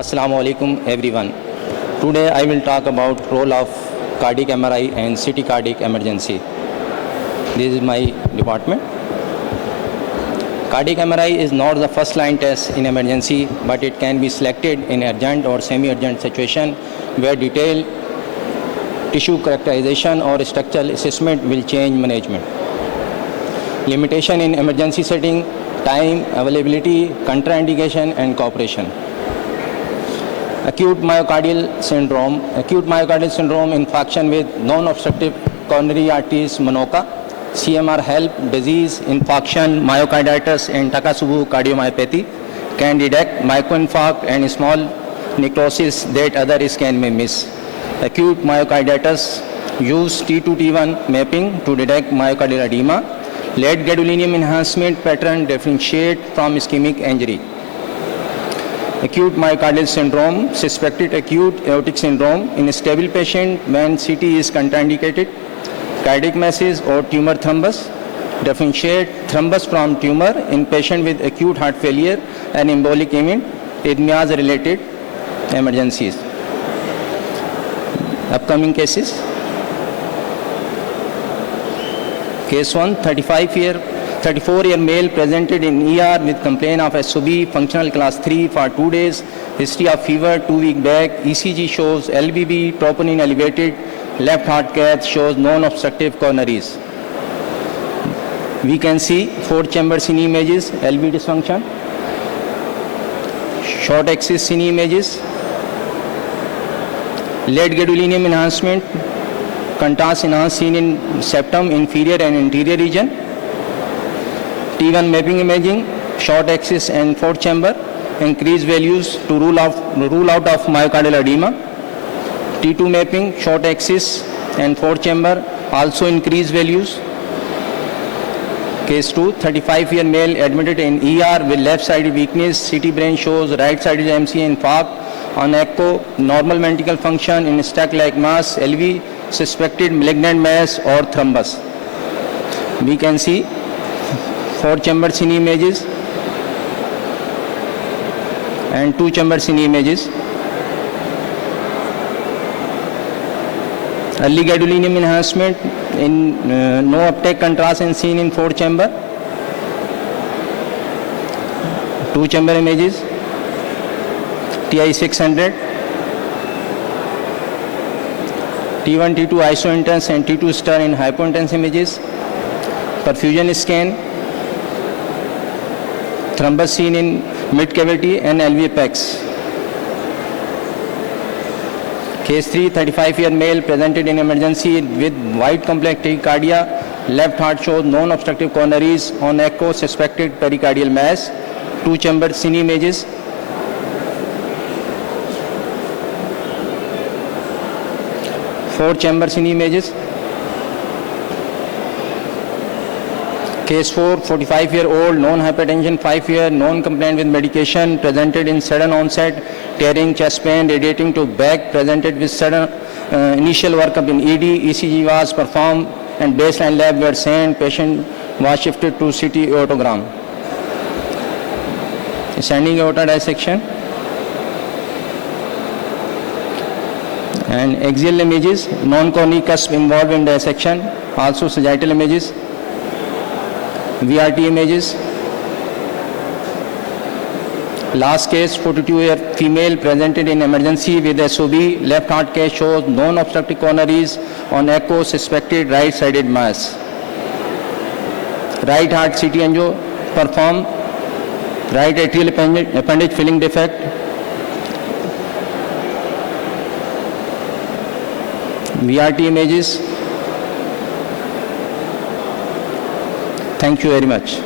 Assalamu alaikum everyone. Today I will talk about role of cardiac MRI and CT cardiac emergency. This is my department. Cardiac MRI is not the first line test in emergency, but it can be selected in urgent or semi-urgent situation where detailed tissue characterization or structural assessment will change management. Limitation in emergency setting, time, availability, contraindication and cooperation. Acute myocardial syndrome infarction with non-obstructive coronary arteries MANOCA, CMR HELP, disease, infarction, myocarditis and Takotsubo cardiomyopathy can detect microinfarct and small necrosis that other scan may miss. Acute myocarditis use T2T1 mapping to detect myocardial edema. Let gadolinium enhancement pattern differentiate from ischemic injury. Acute myocardial syndrome, suspected acute aortic syndrome in a stable patient when CT is contraindicated. Cardiac masses or tumor thrombus. Differentiate thrombus from tumor in patient with acute heart failure and embolic event, arrhythmias related emergencies. Upcoming cases. Case 1, 34-year male presented in ER with complaint of SOB, functional class 3 for 2 days, history of fever 2 weeks back, ECG shows LVB, troponin elevated, left heart cath shows non-obstructive coronaries. We can see 4 chamber cine images, LV dysfunction, short axis cine images, lead gadolinium enhancement, contrast enhanced seen in septum, inferior and anterior region. T1 mapping imaging, short axis and 4 chamber, increased values to rule out of myocardial edema. T2 mapping, short axis and 4 chamber, also increased values. Case 2, 35-year male admitted in ER with left-sided weakness, CT brain shows right-sided MCA infarct, on echo, normal ventricle function in stack-like mass, LV, suspected malignant mass or thrombus. We can see 4 chamber cine images and 2 chamber cine images. Early gadolinium enhancement in no uptake contrast and seen in 4 chamber. 2 chamber images. TI 600. T1, T2 isointense and T2 star in hypointense images. Perfusion scan. Thrombus seen in mid cavity and LV apex. Case 3, 35-year male presented in emergency with wide complex tachycardia. Left heart shows non-obstructive coronaries, on echo suspected pericardial mass. 2 chamber cine images. Four chamber cine images. Case 4, 45-year-old, non-hypertension, 5-year, non-compliant with medication, presented in sudden onset, tearing, chest pain, radiating to back, presented with sudden initial workup in ED, ECG was performed, and baseline lab were sent. Patient was shifted to CT aortogram. Ascending aorta dissection. And axial images, non-coronary cusp involved in dissection, also sagittal images. VRT images. Last case, 42-year female presented in emergency with SOB. Left heart case shows non-obstructive coronaries, on echo suspected right-sided mass. Right heart CT angio performed. Right atrial appendage filling defect. VRT images. Thank you very much.